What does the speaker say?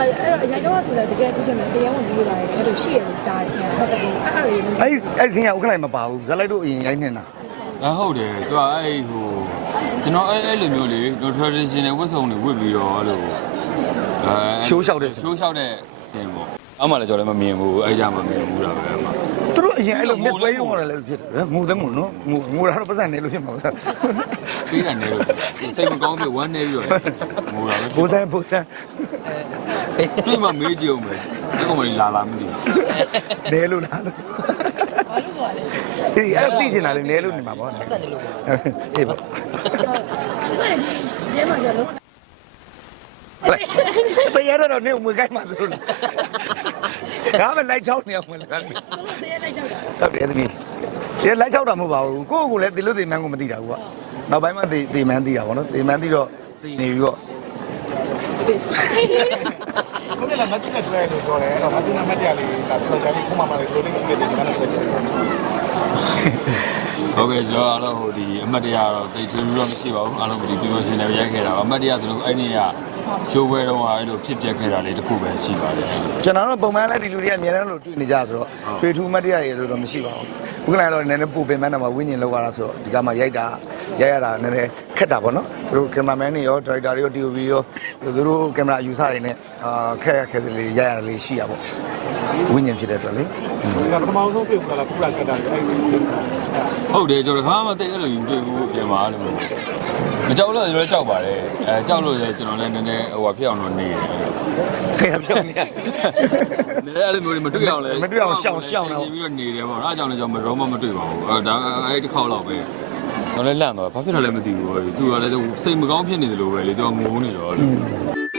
အဲ့တော့ရိုက်တော့ဆိုလည်းတကယ်ဒီလိုမျိုးတရားဝင်ပြီးလာတယ်အဲ့လိုရှိရလို့ကြားတယ်အဲ့ဒါဆိုအဲ့အဲ့လိုအဲ့အဲ့စင်ကဥက္ကလိုက်မပါဘူးဇက်လိုက်တို့အရင်ရိုက်နေတာအဟုတ်တယ်သူကအဲ့ဟိုကျွန်တော်အဲ့အဲ့လိုမျိုးလေ traditional ဝတ်စုံတွေဝတ်ပြီးတော့အဲ့လိုအဲရှိုးလျှောက်တဲ့ရှိုးလျှောက်တဲ့စင်ပေါ့အမှလည်းကျွန်တော်လည်းမမြင်ဘူးအဲ့ကြမမြင်ဘူးတာပဲအမှသူ တို့အရင်အဲ့လို miss way ရောလည်းဖြစ်တယ်ငိုတဲ့ငိုနော်ငိုငိုတာတော့ပတ်စံနေလို့ဖြစ်မှာပါပြီးတယ်နေလို့စိတ်မကောင်းပြီးဝမ်းနေပြီးတော့ငိုတာပဲဘိုးဆန်းဘိုးဆန်းတွေ့မှမေးကြည့်အောင်ပဲဒီကောင်မလေးလာလာမသိဘူးနဲလို့လားလို့ဘာလို့ပါလဲဒီအဲ့သိချင်တာလေနဲလို့နေမှာပေါ့ဆက်နေလို့အေးပေါ့အဲ့ဒီရဲမှာကြောက်လို့တရားတော့နေဝင်ခိုင်းမှာဆိုလို့ ငါမလိုက်ချောင်းနေအောင်မလားဘလို့တရားလိုက်ကြောက်တာဟုတ်တယ်သမီးဒီလိုက်ချောက်တာမဟုတ်ပါဘူးကိုယ့်ကိုယ်လည်းဒီလိုသိမှန်းကိုမသိတာဘူးကနောက်ပိုင်းမှသိသိမှန်းသိတာပေါ့နော်သိမှန်းသိတော့သိနေပြီးတော့ခုနကမတ်တက်တွေ့လို့ပြောတယ်အဲ့တော့မတ်တက်မတ်တက်လေးဒါပြောကြတယ်ခုမှမှလည်းလိုလေးရှိတယ်ဒီကနေ့ဆက်တယ်ဟုတ်ကဲ့ကျွန်တော်ကတော့ဟိုဒီအမတ်တရားတော့တိတ်ထွေးလို့မရှိပါဘူးအားလုံးဒီပြောရှင်လည်းရိုက်ခဲ့တာပါအမတ်တရားဆိုလို့အဲ့ဒီက ရှိုးပွဲတော့အဲ့လိုဖြစ်ပျက်ခဲ့တာလေးတစ်ခုပဲရှိပါတယ်ကျွန်တော်တို့ပုံမှန်လည်းဒီလူတွေကအများအားလို့တွေ့နေကြဆိုတော့ထွေထူးမတ်တရားရေလို့တော့မရှိပါဘူးဘုကလိုင်းတော့နည်းနည်းပို့ပင်မတော့မှဝိညာဉ်လောက်ရတာဆိုတော့ဒီကမှရိုက်တာရိုက်ရတာနည်းနည်းခက်တာပေါ့နော်သူတို့ကင်မရာမန်တွေရောဒါရိုက်တာတွေရော DOP ရောသူတို့ကင်မရာယူဆတွေနဲ့အာခက်ရခက်စလေးရိုက်ရတာလေးရှိရပေါ့ဝိညာဉ်ဖြစ်တဲ့အတွက်လေဒါပထမဆုံးပြုတ်လာခုလာခက်တာအဲ့ဒီစင်တာဟုတ်တယ်ကျွန်တော်ခါမှတိတ်အဲ့လိုယူတွေ့ဘူးပြန်ပါလို့ မကြောက်လို့လည်းကြောက်ပါတယ်အဲကြောက်လို့လည်းကျွန်တော်လည်းနည်းနည်းဟိုဟာဖြစ်အောင်တော့နေတယ်ခက်ရပြောင်းနေရ နည်းနည်းအဲ့လိုမျိုးတွေမတွေ့အောင်လဲမတွေ့အောင်ရှောင်ရှောင်တော့ ပြီးတော့နေတယ်ပေါ့အဲ့ဒါကြောင့်လည်းကျွန်တော်တော့မတွေ့ပါဘူးအဲဒါအဲ့တစ်ခေါက်တော့ပဲကျွန်တော်လည်းလန့်တော့ဘာဖြစ်တာလဲမသိဘူးသူကလည်းစိတ်မကောင်းဖြစ်နေတယ်လို့ပဲလေသူကငိုနေတော့လေ